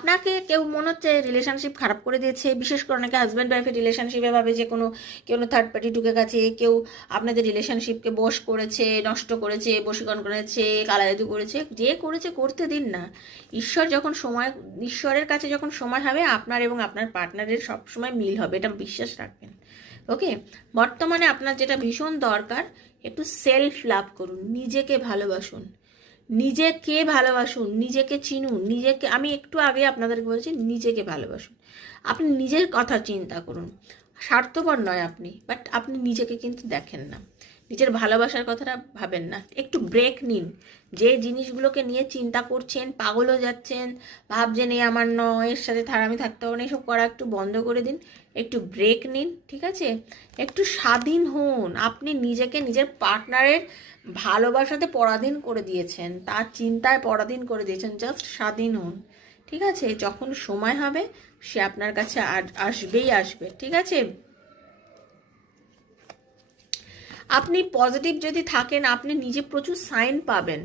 আপনাকে কেউ মনে হচ্ছে রিলেশনশিপ খারাপ করে দিয়েছে, বিশেষ করে অনেকে হাজব্যান্ড ওয়াইফের রিলেশনশিপে ভাবে যে কোনো কেউ থার্ড পার্টি ঢুকে গেছে, কেউ আপনাদের রিলেশনশিপকে বশ করেছে, নষ্ট করেছে, বশীকরণ করেছে, কালাজাদু করেছে, যে করেছে করতে দিন না। ঈশ্বরের কাছে যখন সময় হবে আপনার এবং আপনার পার্টনারের সবসময় মিল হবে, এটা বিশ্বাস রাখবেন। ওকে, বর্তমানে আপনার যেটা ভীষণ দরকার, একটু সেলফ লাভ করুন, নিজেকে ভালোবাসুন, নিজেকে চিনুন, আমি একটু আগে আপনাদেরকে বলেছি নিজেকে ভালোবাসুন। আপনি নিজের কথা চিন্তা করুন, স্বার্থপর নয় আপনি, বাট আপনি নিজেকে কিন্তু দেখেন না, নিজের ভালোবাসার কথাটা ভাবেন না। একটু ব্রেক নিন, যে জিনিসগুলোকে নিয়ে চিন্তা করছেন, পাগল হয়ে যাচ্ছেন, ভাবছেন এই আমার নয়, এর সাথে আমি থাকতে পারবো না, এসব করা একটু বন্ধ করে দিন, একটু ব্রেক নিন, ঠিক আছে? একটু স্বাধীন হন। আপনি নিজেকে নিজের পার্টনারের ভালোবাসাতে পরাধীন করে দিয়েছেন, তার চিন্তায় পরাধীন করে দিয়েছেন, জাস্ট স্বাধীন হন, ঠিক আছে? যখন সময় হবে সে আপনার কাছে আসবেই আসবে, ঠিক আছে? আপনি পজিটিভ যদি থাকেন, আপনি নিজে প্রচুর সাইন পাবেন,